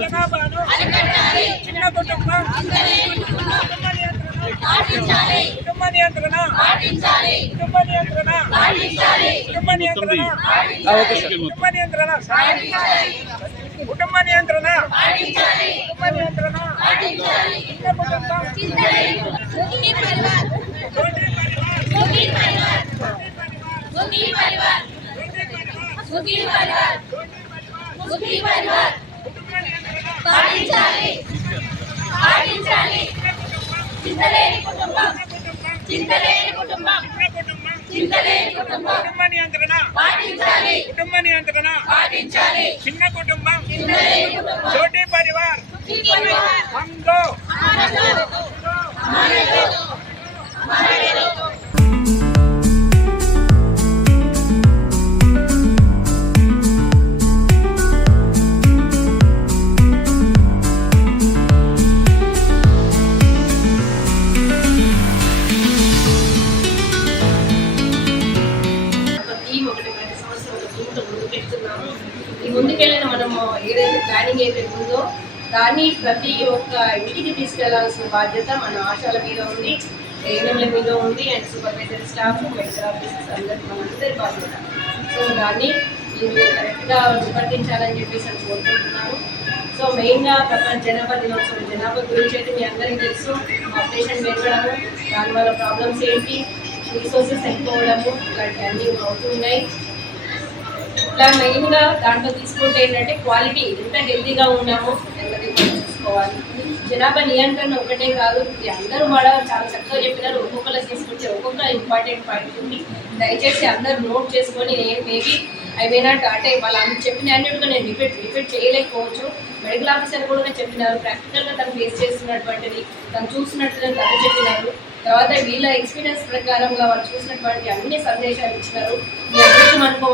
జనాభాను చిన్న కుటుంబం కుటుంబ నియంత్రణ కుటుంబ నియంత్రణ కుటుంబ నియంత్రణ కుటుంబ నియంత్రణ కుటుంబ నియంత్రణ కుటుంబ నియంత్రణ చిన్న కుటుంబం కుటుంబ నియంత్రణ కుటుంబ నియంత్రణ చిన్న కుటుంబం छोटे परिवार हम दो ముందుకెళ్ళిన మనము ఏదైతే ప్లానింగ్ అయితే ఉందో దాన్ని ప్రతి ఒక్క ఇంటికి తీసుకెళ్లాల్సిన బాధ్యత మన ఆశాల మీద ఉంది, ఏఎన్ఎంల మీద ఉంది, and supervisor staff, medical officers అందరూ మనందరి బాధ్యత. సో దాన్ని మీరు కరెక్ట్గా నిర్వర్తించాలని చెప్పేసి అని కోరుకుంటున్నాను. సో మెయిన్గా ప్రపంచ జనాభా దినోత్సవం, జనాభా గురించి అయితే మీ అందరికీ తెలుసు. ఆపరేషన్ పెరగడము, దానివల్ల ప్రాబ్లమ్స్ ఏంటి, రిసోర్సెస్ అయిపోవడము, ఇలాంటివి అన్నీ అవుతున్నాయి. ఇట్లా మెయిన్గా దాంట్లో తీసుకుంటే ఏంటంటే క్వాలిటీ, ఎంత హెల్తీగా ఉన్నామో అన్నది చూసుకోవాలి. జనాభా నియంత్రణ ఒకటే కాదు, ఇది అందరూ కూడా చాలా చక్కగా చెప్పినారు. ఒక్కొక్కరు తీసుకుంటే ఒక్కొక్క ఇంపార్టెంట్ పాయింట్ ఉంది. దయచేసి అందరూ నోట్ చేసుకొని, నేను మేబీ నాట్ అంటే వాళ్ళు చెప్పిన అన్నిటిగా నేను రిపీట్ చేయలేకపోవచ్చు. మెడికల్ ఆఫీసర్ కూడా చెప్పినారు, ప్రాక్టికల్గా తను ఫేస్ చేస్తున్నటువంటిది తను చూసినట్టుగా తను చెప్పినారు. తర్వాత వీళ్ళ ఎక్స్పీరియన్స్ ప్రకారంగా వాళ్ళు చూసినటువంటి అన్ని సందేశాలు ఇచ్చినారు. మీ అదృష్టం అనుకోవాలి.